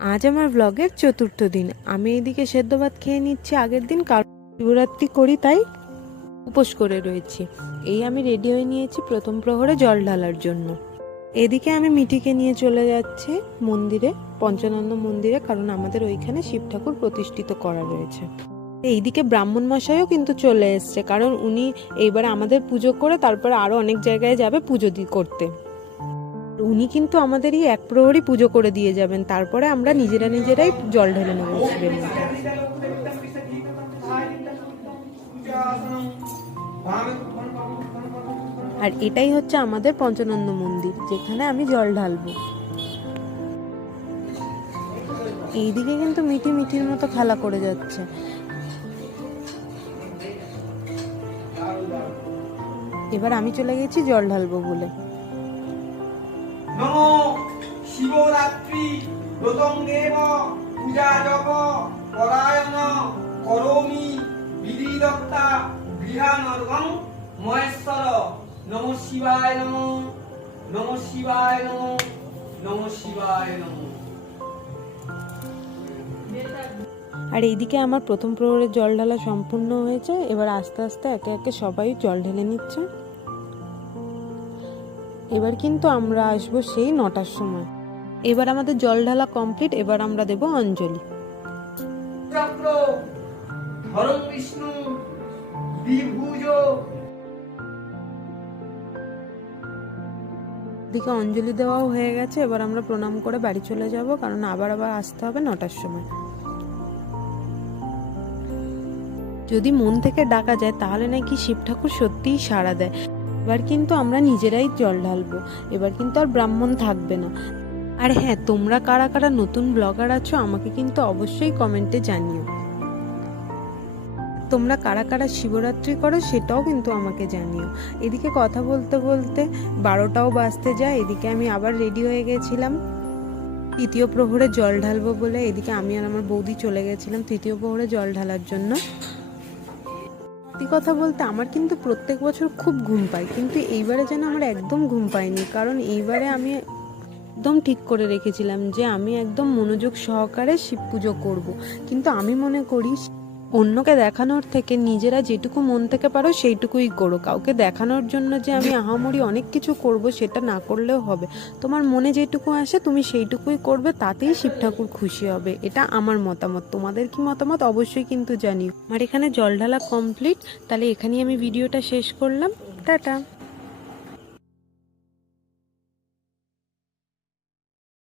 আজ আমার ব্লগের চতুর্থ দিন। আমি এইদিকে সেদ্ধ ভাত খেয়ে নিচ্ছি। আগের দিন কাল শিবরাত্রি করি তাই উপোস করে রয়েছি। এই আমি রেডি হয়ে নিয়েছি প্রথম প্রহরে জল ঢালার জন্য। এদিকে আমি মিঠিকে নিয়ে চলে যাচ্ছি মন্দিরে, পঞ্চানন্দ মন্দিরে, কারণ আমাদের ওইখানে শিব ঠাকুর প্রতিষ্ঠিত করা রয়েছে। এইদিকে ব্রাহ্মণ মশাইও কিন্তু চলে এসছে, কারণ উনি এইবার আমাদের পুজো করে তারপরে আরো অনেক জায়গায় যাবে পুজো করতে। উনি কিন্তু আমাদেরই এক প্রহরী পুজো করে দিয়ে যাবেন, তারপরে আমরা নিজেরাই জল ঢেলে নেবো শিবের মধ্যে। আর এটাই হচ্ছে আমাদের পঞ্চানন্দ মন্দির, যেখানে আমি জল ঢালবো। এইদিকে কিন্তু মিঠির মতো খেলা করে যাচ্ছে। এবার আমি চলে গেছি জল ঢালবো বলে। নমো শিবরাত্রি ব্রতঙ্গেব পূজা জপ পরায়ণ করোমি বিধিদত্তা গৃহানর্গং মহেশ্বর নমঃ শিবায় নমঃ নমঃ শিবায় নমঃ নমঃ শিবায় নমঃ। আর এইদিকে আমার প্রথম প্রহরের জল ঢালা সম্পূর্ণ হয়েছে। এবার আস্তে আস্তে একে একে সবাই জল ঢেলে নিচ্ছে। এবার কিন্তু আমরা আসবো সেই 9টার সময়। এবার আমাদের জল ঢালা কমপ্লিট। এবার আমরা দেব অঞ্জলি। চক্র ধরম বিষ্ণু দ্বিভুজ। দিকে অঞ্জলি দেওয়াও হয়ে গেছে। এবার আমরা প্রণাম করে বাড়ি চলে যাব, কারণ আবার আসতে হবে 9টার সময়। যদি মন থেকে ডাকা যায় তাহলে নাকি শিব ঠাকুর সত্যিই সাড়া দেয়। এবার কিন্তু আমরা নিজেরাই জল ঢালবো। এবার কিন্তু আর ব্রাহ্মণ থাকবে না। আর হ্যাঁ, তোমরা কারা কারা নতুন ব্লগার আছো আমাকে কিন্তু অবশ্যই কমেন্টে জানিও। তোমরা কারা কারা শিবরাত্রি করো সেটাও কিন্তু আমাকে জানিও। এদিকে কথা বলতে বলতে 12টাও বাজতে যায়। এদিকে আমি আবার রেডি হয়ে গেছিলাম তৃতীয় প্রহরে জল ঢালবো বলে। এদিকে আমি আর আমার বৌদি চলে গেছিলাম তৃতীয় প্রহরে জল ঢালার জন্য। সত্যি কথা বলতে আমার কিন্তু প্রত্যেক বছর খুব ঘুম পায়, কিন্তু এইবারে যেন আমার একদম ঘুম পায়নি। কারণ এইবারে আমি একদম ঠিক করে রেখেছিলাম যে আমি একদম মনোযোগ সহকারে শিব পুজো করব। কিন্তু আমি মনে করি অন্যকে দেখানোর থেকে নিজেরা যেটুকু মন থেকে পারো সেইটুকুই করো। কাউকে দেখানোর জন্য যে আমি আহামরি অনেক কিছু করব সেটা না করলেও হবে। তোমার মনে যেটুকু আসে তুমি সেইটুকুই করবে, তাতেই শিব ঠাকুর খুশি হবে। এটা আমার মতামত। তোমাদের কি মতামত অবশ্যই কিন্তু জানিও। আমার এখানে জল ঢালা কমপ্লিট। তাহলে এখানেই আমি ভিডিওটা শেষ করলাম। টাটা।